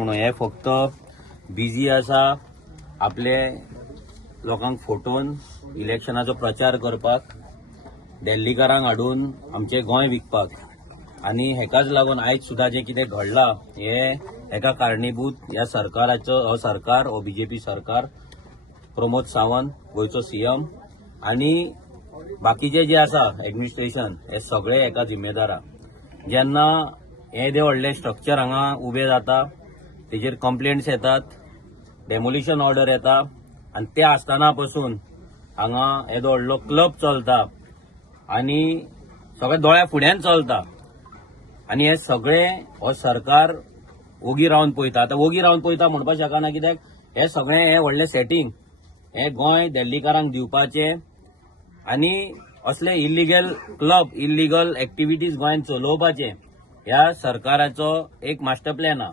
म्हणून हे फक्त बिझी आसा आपले लोकांक फोटोवन इलेक्शनाचो प्रचार करपाक, दिल्लीकारांक हाडून आमचे गोंय विकपाक. आणि हेकाच लागून आयज सुद्धा जे कितें घडलां हेका कारणीभूत ह्या सरकाराचो हो सरकार हो बीजेपी सरकार, प्रमोद सावंत गोयचो सीएम आणि बाकीचे जे आसा एडमिनिस्ट्रेशन हे सगळे हेका जिम्मेदार आहा. जेन्ना हे जे व्हडले स्ट्रक्चर हांगा उबे जाता तेजेर कंप्लेंट्स येतात, डेमोलिशन ऑर्डर येता आणि ते आसतना पासून हांगा येदो व्हडलो क्लब चलता आणि सगळे दोळ्या फुड्यान चलता आणि हे सगळे हो सरकार ओगी रावन पळयता. आतां ओगी रावन पळयता म्हणपाक शकना, कित्याक हे सगळे हे व्हडले सेटिंग हे गोंय दिल्लीकारांक दिवपाचे आणि असले इल्लिगल क्लब इल्लिगल एक्टिविटीज गोंयांत चलोवपाचे ह्या सरकाराचो एक मास्टर प्लॅन आहा.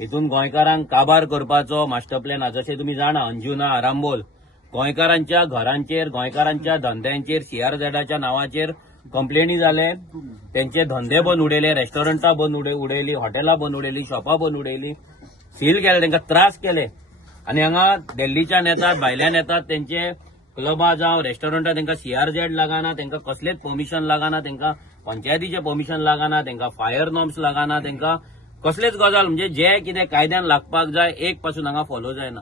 हितून गोंयकारांक काबार करपाचो मास्टर प्लॅन आहा. जशें तुमी जाणा अंजुना आरांबोल गोंयकारांच्या घरांचेर गोंयकारांच्या धंद्यांचेर CRZच्या नांवाचेर कंप्लेनी जाले, त्यांचे धंदे बंद उडयले, रेस्टॉरंटां बंद उडयली, हॉटेलां बंद उडयली, शॉपां बंद उडयली, सील केले, तांकां त्रास केले. आणि हांगा दिल्लीच्यान येतात, भायल्यान येतात, त्यांचे क्लबां जावं रेस्टॉरंटां तांकां CRZ लागना, तांकां कसलेच परमिशन लागना, तांकां पंचायतीचे परमिशन लागना, तांकां फायर नॉर्म्स लागना, तांकां कसलेच गजाल म्हणजे जे कितें कायद्यान लागपाक जाय एक पासून हांगा फॉलो जायना.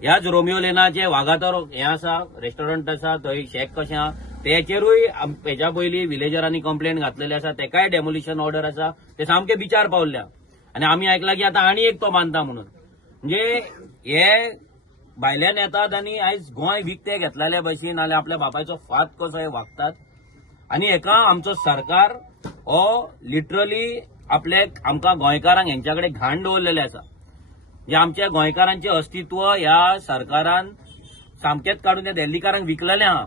ह्याच रोमियो लेनाचे वागातोर हे आसा, रेस्टॉरंट आसा, थंय शेक कशें आहा तेचेरूय हेच्या पयलीं विलेजरांनी कंप्लेंट घातलेली आसा, तेकाय डेमोलिशन ऑर्डर आसा, ते सामके बिचार पावल्या. आणि आमी आयकलां की आतां आनी एक तो बांदता म्हणून. म्हणजे हे भायल्यान येतात आणि आयज गोंय विकते घेतलेल्या भशेन नाल्यार आपल्या बापायचो फात कसो हे वागतात. आणि हेका आमचो सरकार हो लिटरली आमकां गोंयकारांक हेंच्याकडे घाण दवरलेले आसा. जे आमच्या गोंयकारांचे अस्तित्व ह्या सरकारान सामकेच काडून त्या दिल्लीकारांक विकलेलें आहा.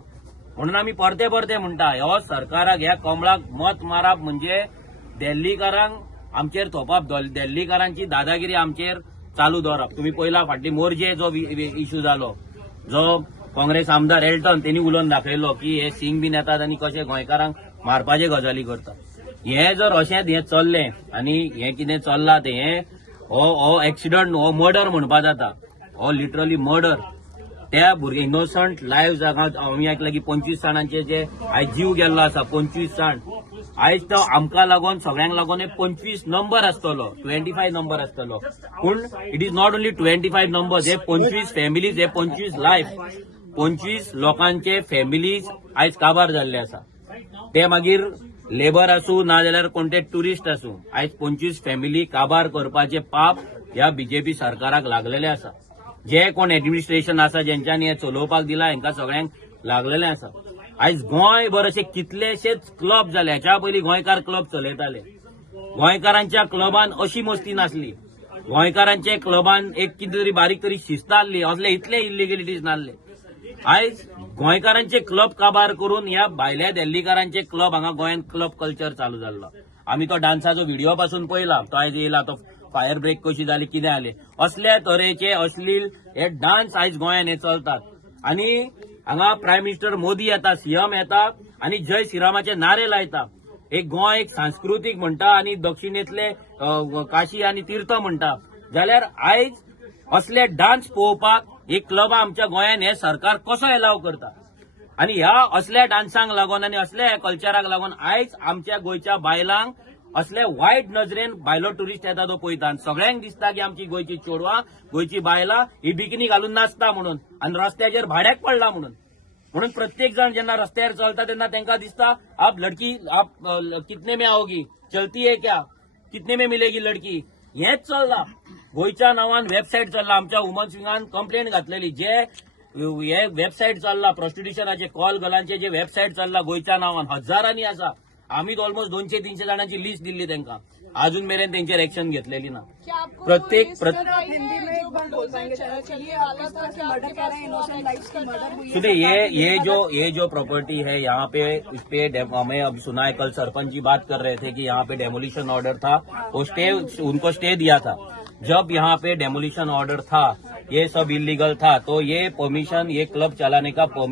म्हणून आमी परते परते म्हणटा ह्या सरकाराक ह्या कमळाक मत मारप म्हणजे दिल्लीकारांक आमचेर थोपप, दिल्लीकारांची दादागिरी आमचेर चालू दवरप. तुम्ही पयला फाटली मोरजे जो इश्यू जालो, जो काँग्रेस आमदार एल्टन त्यांनी उलोवन दाखयलो की हे सिंग बीन येतात आणि कशे गोंयकारांक मारपाचे गजाली करतात. हे जर अशेंच हे चल्लें आणि हे कितें चल्लां ते हो एक्सिडंट हो मर्डर म्हणपा जाता, हो लिटरली मर्डर. त्या भुरगे इनोसंट लायव्ह आमी आयकलां की 25 जाणांचे जे आयज जीव गेल्लो आसा, 25 जाण. आयज तो आमकां लागून सगळ्यांक लागून 25 नंबर आसतलो, 25 नंबर आसतलो. पूण it is not only 25 numbers, हे 25 फॅमिलीज, हे 25 लायफ, 25 लोकांचे फॅमिलीज आयज काबार जाल्ले आसा. ते मागीर लेबर आसूं नाजाल्यार कोणते ट्युरिस्ट आसूं, आयज 25 फॅमिली काबार करपाचे पाप ह्या बीजेपी सरकाराक लागलेले आसा. जे कोण एडमिनिस्ट्रेशन आसा जेंच्यांनी हे चलोवपाक दिला हेंकां सगळ्यांक लागलेले आसा. आयज गोंयभर अशे कितलेशेच क्लब जाले. हेच्या पयलीं गोंयकार क्लब चलयताले. गोंयकारांच्या क्लबान अशी मस्ती नासली, गोंयकारांच्या क्लबान एक कितें तरी बारीक तरी शिस्त आसली, असले इतले इलिगलिटीज नासले. आयज गोंयकारांचे क्लब काबार करून ह्या भायल्या दिल्लीकारांचे क्लब हांगा गोंयांत क्लब कल्चर चालू जाल्लो. आमी तो डान्साचो व्हिडिओ पासून पळयला, तो आयज येयला, तो फायर ब्रेक कशी जाली, कितें जालें, असल्या तरेचे अश्लील हे डान्स आयज गोंयांत हे चलतात. आणि हांगा प्रायम मिनिस्टर मोदी येता, सीएम येता आणि जय श्रीरामाचे नारे लायता. एक गोंय एक सांस्कृतीक म्हणटा आणि दक्षिणेतले काशी आणि तीर्थ म्हणटा. जाल्यार आयज असले डान्स पळोवपाक एक क्लबां आमच्या गोंयांत हे सरकार कसो एलाव करता. आणि ह्या असल्या डान्सांक लागून आणि असल्या कल्चराक लागून आयज आमच्या गोंयच्या बायलांक असले वायट नजरेन भायलो ट्युरिस्ट येता तो पळयता. सगळ्यांक दिसता की आमची गोंयची चेडवां गोंयची बायलां ही बिकिनी घालून नाचता म्हणून आणि रस्त्याचेर भाड्याक पडला म्हणून. म्हणून प्रत्येक जण जेन्ना रस्त्यार चलता तेन्ना तांकां दिसता आप लडकी आप कितने में आओगी, चलती है क्या, कितने में मिलेगी लडकी, हेच चल्लां. गोंयच्या नांवान वेबसायट चल्ला. आमच्या वुमन्स विंगान कंप्लेंट घातलेली. जे हे वेबसायट चल्ला प्रॉस्टिट्युशनाचे कॉल गर्लांचे जे वेबसायट चल्ला गोंयच्या नांवान हजारांनी आसा. आम्हीच ऑलमोस्ट 200-300 जणांची लिस्ट दिल्ली त्यांना, अजून मेरेन त्यांचेर एक्शन घेतलेली ना. प्रत्येक ये जो प्रॉपर्टी है यहाँ पे इस पे हमें अब सुना है, कल सरपंच जी बात कर रहे थे कि यहाँ पे डेमोलिशन ऑर्डर था, वो स्टे उनको स्टे दिया था. जब यहाँ पे डेमोलिशन ऑर्डर था, ये सब इलीगल था, तो ये परमिशन ये क्लब चलाने का परमिशन